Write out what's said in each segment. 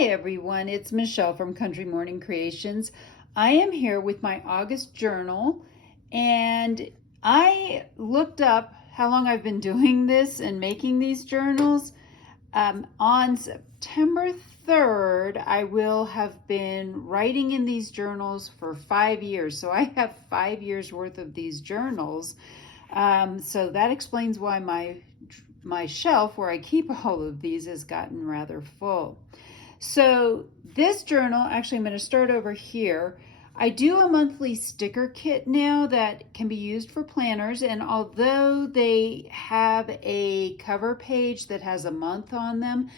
Hi everyone, it's Michelle from Country Morning Creations. I am here with my August journal, and I looked up how long I've been doing this and making these journals. On September 3rd, I will have been writing in these journals for 5 years. So I have 5 years worth of these journals. So that explains why my shelf where I keep all of these has gotten rather full. So this journal, actually I'm going to start over here. I do a monthly sticker kit now that can be used for planners, and although they have a cover page that has a month on them,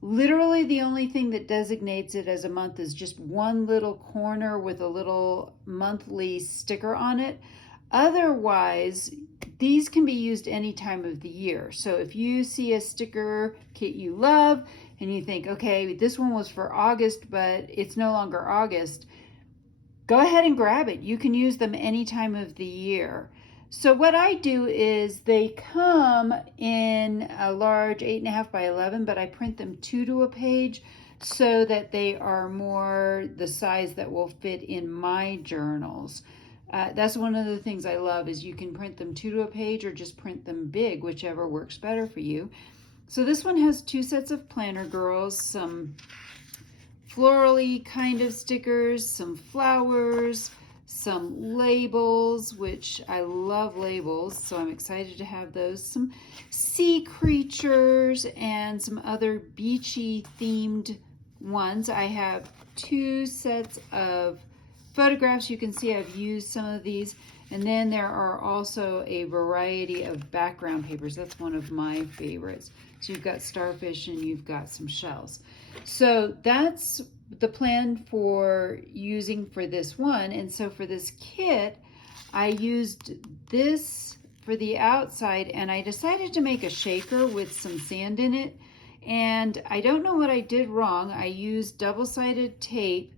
literally the only thing that designates it as a month is just one little corner with a little monthly sticker on it. Otherwise, these can be used any time of the year. So if you see a sticker kit you love and you think, okay, this one was for August, but it's no longer August, go ahead and grab it. You can use them any time of the year. So what I do is they come in a large 8.5 by 11, but I print them 2 to a page so that they are more the size that will fit in my journals. That's one of the things I love is you can print them 2 to a page or just print them big, whichever works better for you. So this one has 2 sets of Planner Girls, some florally kind of stickers, some flowers, some labels, which I love labels, so I'm excited to have those, some sea creatures, and some other beachy themed ones. I have 2 sets of photographs. You can see I've used some of these, and then there are also a variety of background papers. That's one of my favorites. So you've got starfish and you've got some shells. So that's the plan for using for this one. And so for this kit, I used this for the outside, and I decided to make a shaker with some sand in it. And I don't know what I did wrong. I used double-sided tape,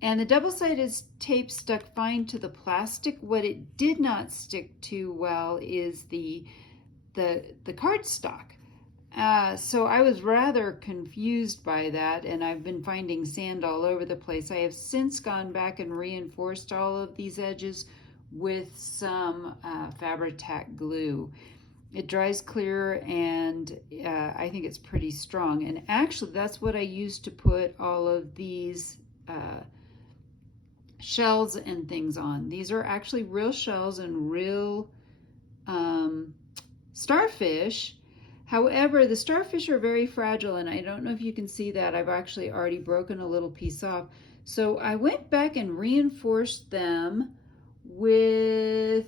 and the double-sided tape stuck fine to the plastic. What it did not stick to well is the cardstock. So I was rather confused by that, and I've been finding sand all over the place. I have since gone back and reinforced all of these edges with some Fabri-Tac glue. It dries clear, and I think it's pretty strong. And actually, that's what I used to put all of these shells and things on. These are actually real shells and real starfish. However, the starfish are very fragile, and I don't know if you can see that. I've actually already broken a little piece off. So I went back and reinforced them with,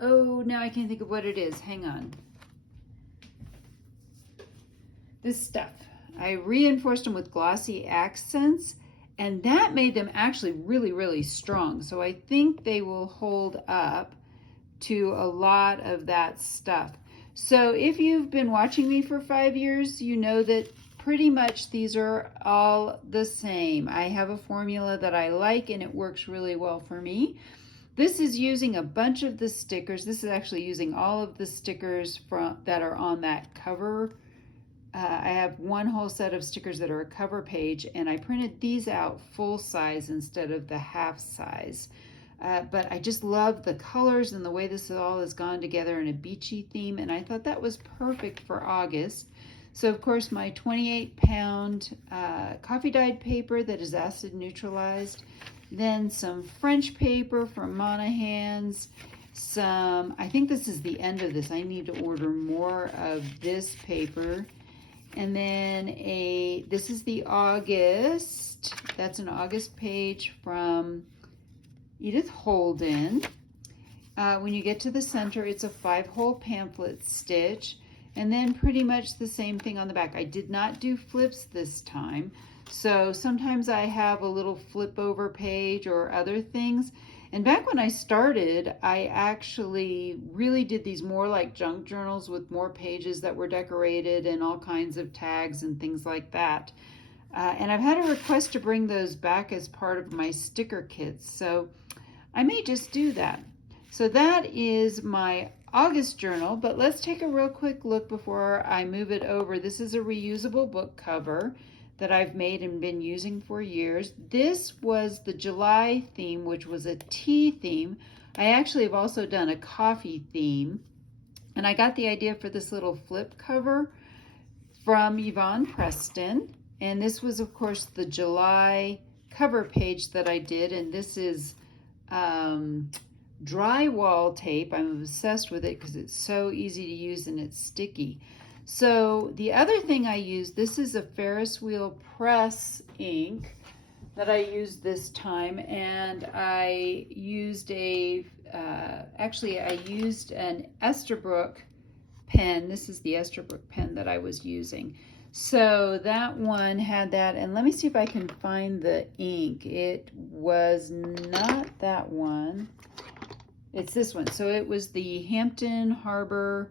oh, now I can't think of what it is. Hang on. This stuff. I reinforced them with glossy accents, and that made them actually really, really strong. So I think they will hold up to a lot of that stuff. So if you've been watching me for 5 years, you know that pretty much these are all the same. I have a formula that I like, and it works really well for me. This is using a bunch of the stickers. This is actually using all of the stickers that are on that cover. I have one whole set of stickers that are a cover page, and I printed these out full size instead of the half size. But I just love the colors and the way this all has gone together in a beachy theme, and I thought that was perfect for August. So of course my 28-pound coffee dyed paper that is acid neutralized, then some French paper from Monahan's, some, I think this is the end of this, I need to order more of this paper, and then this is the August, that's an August page from Edith Holden. When you get to the center, it's a 5-hole pamphlet stitch, and then pretty much the same thing on the back. I did not do flips this time, so sometimes I have a little flip over page or other things. And back when I started, I actually really did these more like junk journals with more pages that were decorated and all kinds of tags and things like that. And I've had a request to bring those back as part of my sticker kits, so I may just do that. So that is my August journal, but let's take a real quick look before I move it over. This is a reusable book cover that I've made and been using for years. This was the July theme, which was a tea theme. I actually have also done a coffee theme. And I got the idea for this little flip cover from Yvonne Preston. And this was, of course, the July cover page that I did. And this is drywall tape. I'm obsessed with it because it's so easy to use and it's sticky. So the other thing I used, this is a Ferris wheel press ink that I used this time, and I used I used an Esterbrook pen. This is the Esterbrook pen that I was using. So that one had that, and let me see if I can find the ink. It was not that one. It's this one. So it was the Hampton Harbor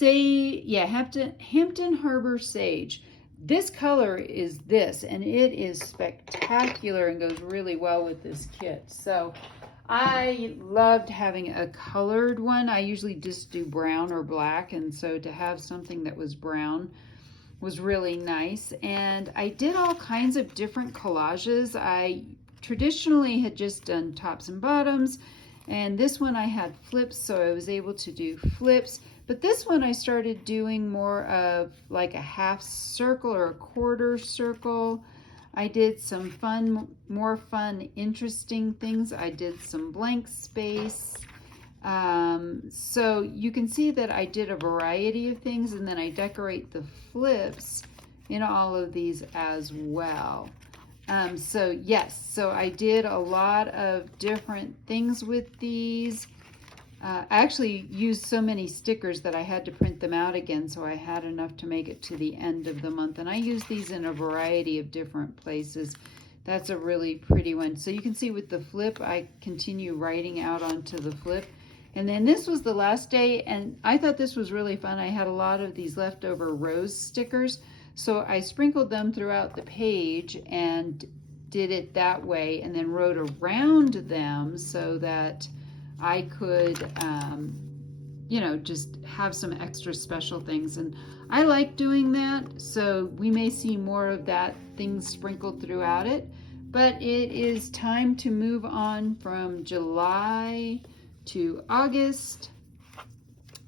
Hampton Harbor Sage. This color is this, and it is spectacular and goes really well with this kit. So I loved having a colored one. I usually just do brown or black, and so to have something that was brown was really nice. And I did all kinds of different collages. I traditionally had just done tops and bottoms, and this one I had flips, so I was able to do flips. But this one I started doing more of like a half circle or a quarter circle. I did some more fun, interesting things. I did some blank space. So you can see that I did a variety of things, and then I decorate the flips in all of these as well. So yes, so I did a lot of different things with these. I actually used so many stickers that I had to print them out again, so I had enough to make it to the end of the month. And I use these in a variety of different places. That's a really pretty one. So you can see with the flip, I continue writing out onto the flip. And then this was the last day, and I thought this was really fun. I had a lot of these leftover rose stickers, so I sprinkled them throughout the page and did it that way, and then wrote around them so that I could, just have some extra special things. And I like doing that, so we may see more of that, things sprinkled throughout it. But it is time to move on from July to August,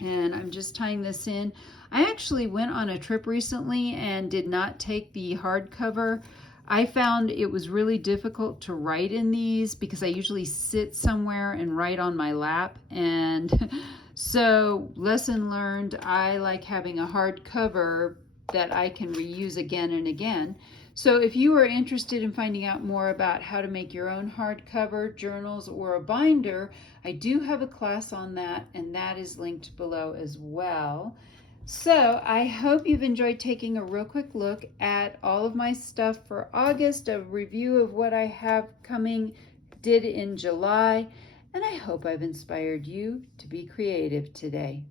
and I'm just tying this in. I actually went on a trip recently and did not take the hardcover. I found it was really difficult to write in these because I usually sit somewhere and write on my lap, and so lesson learned, I like having a hardcover that I can reuse again and again. So if you are interested in finding out more about how to make your own hardcover journals or a binder, I do have a class on that, and that is linked below as well. So I hope you've enjoyed taking a real quick look at all of my stuff for August, a review of what I have coming, did in July, and I hope I've inspired you to be creative today.